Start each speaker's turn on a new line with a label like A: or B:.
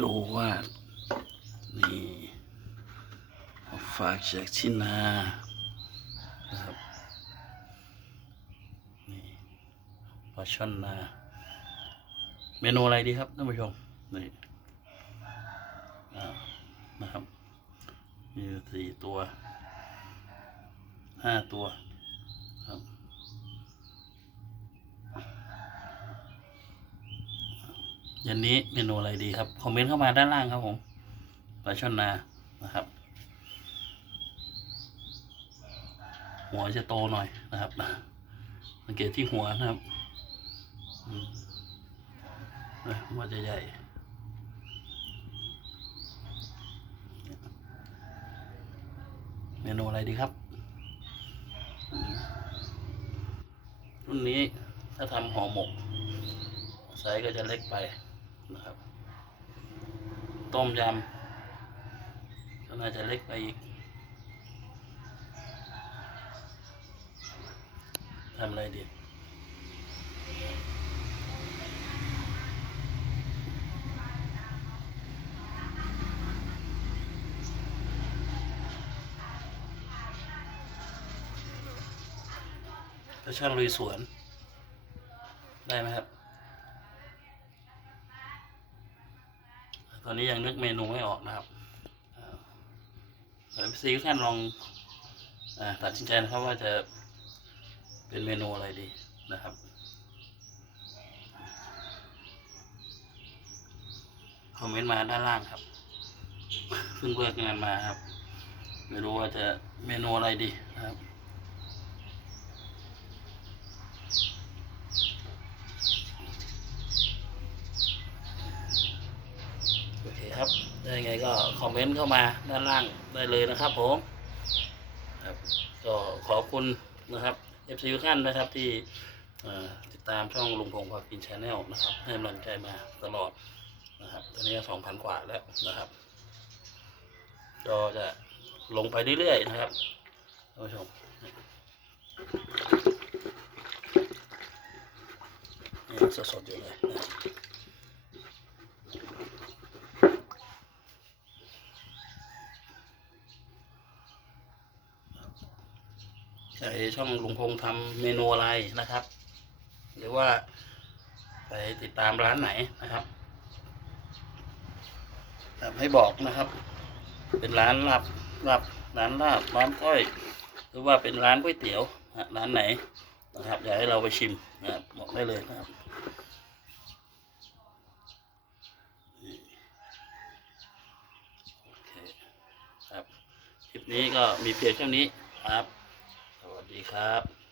A: ดูว่านี่ฝากจากชินาครับนี่ปลาช่อนนา เมนูอะไรดีครับท่านผู้ชมนี่นะครับมีสี่ตัวห้าตัวครับ เยันนี้เมนูอะไรดีครับ คอมเมนต์เข้ามาด้านล่างครับผมปลาช่อนนานะครับ หัวจะโตหน่อยนะครับสังเกตที่หัวนะครับหัวจะใหญ่เมนูอะไรดีครับ รุ่นนี้ถ้าทำห่อหมกไซส์ก็จะเล็กไป นะครับ ต้มยำก็น่าจะเล็กไปอีกทำอะไรดีถ้าช่างลุยสวน ได้ไหมครับ ตอนนี้ยังนึกเมนูไม่ออกนะครับอ่าเดี๋ยวซีท่านลองอตัดสินใจนะครับว่าจะเป็นเมนูอะไรดีนะครับคอมเมนต์มาด้านล่างครับเพิ่งเลิกงานมาครับ ไม่รู้ว่าจะเมนูอะไรดีนะครับ โอเคครับ ได้ไงก็คอมเมนต์เข้ามาด้านล่างได้เลยนะครับผมครับก็ขอบคุณนะครับเอฟซีทุกท่านนะครับที่ติดตามช่องลุงพงศ์พากินชาแนลนะครับให้กำลังใจมาตลอดนะครับ ตอนนี้สองพันกว่าแล้วนะครับ ก็จะลงไปเรื่อยๆนะครับท่านผู้ชมสดๆอยู่เลยนะครับ ใช้ช่องลุงพงษ์ทำเมนูอะไรนะครับ หรือว่าไปติดตามร้านไหนนะครับให้บอกนะครับ เป็นร้านลาบลาบร้านลาบร้านก้อย หรือว่าเป็นร้านก๋วยเตี๋ยวร้านไหนนะครับอยากให้เราไปชิมนะครับบอกได้เลยนะครับครับคลิปนี้ก็มีเพียงเท่านี้ครับ ดีครับ